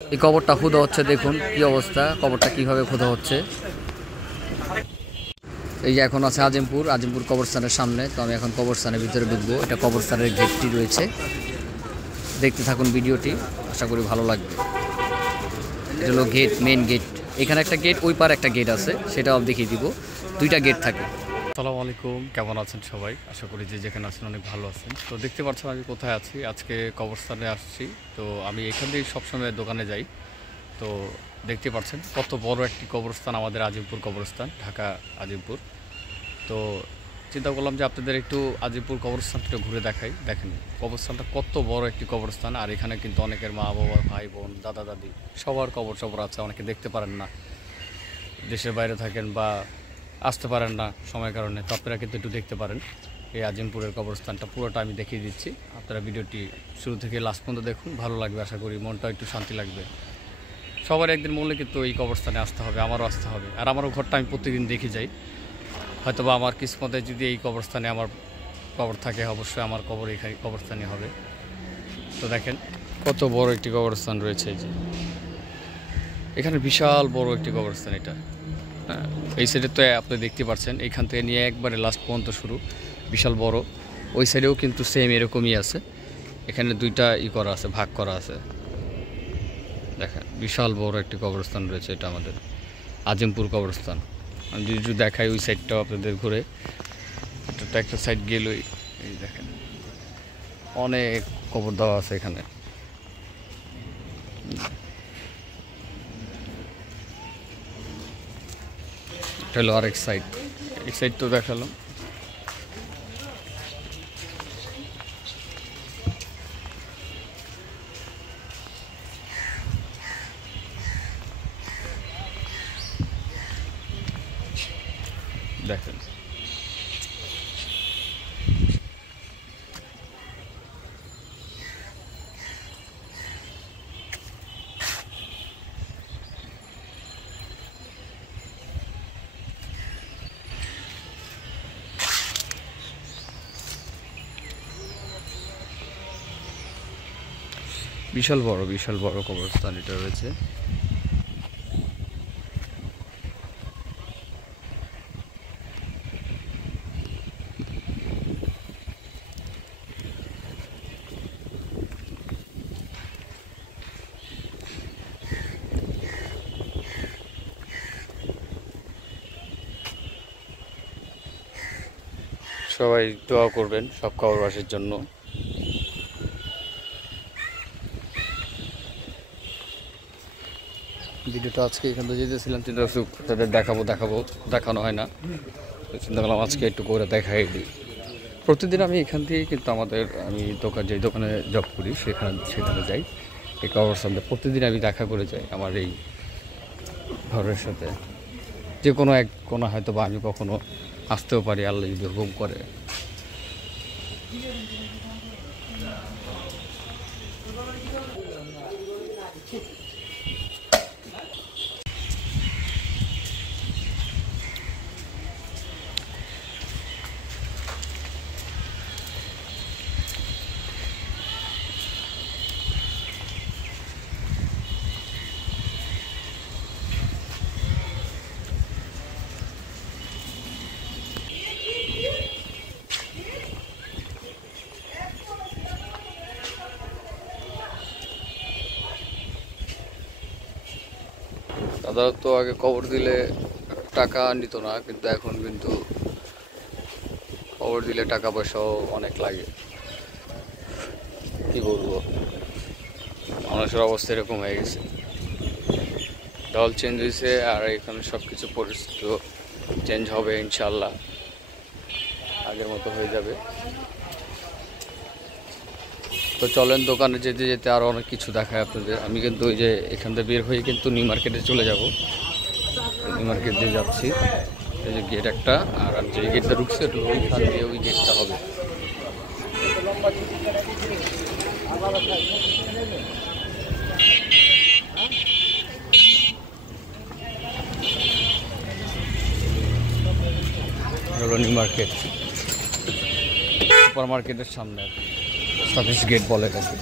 এই কবরটা খোদা হচ্ছে, দেখুন কি অবস্থা, কবরটা কিভাবে খোদা হচ্ছে। এই যে এখন আছে আজিমপুর কবরস্থানের সামনে। তো আমি এখন কবরস্থানের ভিতরে ঢুকবো। এটা কবরস্থানের গেটটি রয়েছে, দেখতে থাকুন ভিডিওটি, আশা করি ভালো লাগবে। এটা হলো গেট, মেন গেট। এখানে একটা গেট, ওই পার একটা গেট আছে, সেটাও দেখিয়ে দিব। দুইটা গেট থাকে। আসসালামু আলাইকুম, কেমন আছেন সবাই? আশা করি যে যেখানে আছেন অনেক ভালো আছেন। তো দেখতে পাচ্ছেন আমি কোথায় আছি, আজকে কবরস্থানে আসছি। তো আমি এখান থেকে সবসময় দোকানে যাই। তো দেখতে পাচ্ছেন কত বড় একটি কবরস্থান, আমাদের আজিমপুর কবরস্থান, ঢাকা আজিমপুর। তো চিন্তা করলাম যে আপনাদের একটু আজিমপুর কবরস্থানটা ঘুরে দেখাই। দেখেন কবরস্থানটা কত বড় একটি কবরস্থান, আর এখানে কিন্তু অনেকের মা বাবা, ভাই বোন, দাদা দাদি সবার কবর আছে। অনেকে দেখতে পারেন না, দেশের বাইরে থাকেন বা আসতে পারেন না সময়ের কারণে, তো আপনারা কিন্তু একটু দেখতে পারেন। এই আজিমপুরের কবরস্থানটা পুরোটা আমি দেখিয়ে দিচ্ছি। আপনারা ভিডিওটি শুরু থেকে লাস্ট পর্যন্ত দেখুন, ভালো লাগবে, আশা করি মনটা একটু শান্তি লাগবে। সবার একদিন মূল্যে কিন্তু এই কবরস্থানে আসতে হবে, আমারও আসতে হবে। আর আমারও ঘরটা আমি প্রতিদিন দেখে যাই। হয়তোবা আমার কিসমতে যদি এই কবরস্থানে আমার কবর থাকে, অবশ্যই আমার কবর এখানে কবরস্থানে হবে। তো দেখেন কত বড় একটি কবরস্থান রয়েছে। এই যে এখানে বিশাল বড় একটি কবরস্থান এটা। হ্যাঁ, এই সাইডে তো আপনি দেখতে পাচ্ছেন, এইখান থেকে নিয়ে একবারে লাস্ট পর্যন্ত শুরু, বিশাল বড়। ওই সাইডেও কিন্তু সেম এরকমই আছে। এখানে দুইটা করা আছে, ভাগ করা আছে। দেখেন বিশাল বড় একটি কবরস্থান রয়েছে, এটা আমাদের আজিমপুর কবরস্থান। আমি যদি দেখাই ওই সাইডটাও আপনাদের ঘুরে, এটা একটা সাইড গেলই, এই দেখেন অনেক কবর দেওয়া আছে এখানে। এটা হলো আরেক সাইড, এই সাইড তো দেখালাম। দেখেন বিশাল বড় কবরস্থান এটা রয়েছে। সবাই দোয়া করবেন সব কবরবাসীর জন্য। ভিডিওটা আজকে এখান থেকে যেতেছিলাম, চিন্তা করছি তাদের দেখানো হয় না, চিন্তা করলাম আজকে একটু করে দেখাই দিই। প্রতিদিন আমি এখান থেকে কিন্তু আমি যেই দোকানে জব করি সেখানে যাই। এই কবরস্থানটা প্রতিদিন আমি দেখা করে যাই আমার এই ঘরের সাথে। যে কোনো এক কোনো হয়তো বা আমি কখনো আসতেও পারি, আল্লাহ যদি হুকুম করে। দাদা তো আগে কবর দিলে টাকা নিত না, কিন্তু এখন কিন্তু কবর দিলে টাকা পয়সাও অনেক লাগে। কি বলবো, মানুষের অবস্থা এরকম হয়ে গেছে, দল চেঞ্জ হয়েছে, আর এখানে সব কিছু পরিস্থিতি চেঞ্জ হবে ইনশাল্লাহ, আগের মতো হয়ে যাবে। তো চলেন দোকানে যেতে যেতে আরও অনেক কিছু দেখায় আপনাদের। আমি কিন্তু ওই যে এখান থেকে বের হয়ে কিন্তু নিউ মার্কেটে চলে যাব, নিউ মার্কেট দিয়ে যাচ্ছি। এই যে গেট একটা, আর আমি যে গেটটা ঢুকছি ওইখান দিয়ে ওই গেটটা হবে। হলো নিউ মার্কেট, সুপার মার্কেটের সামনে, সার্ভিস গেট বলে এটাকে।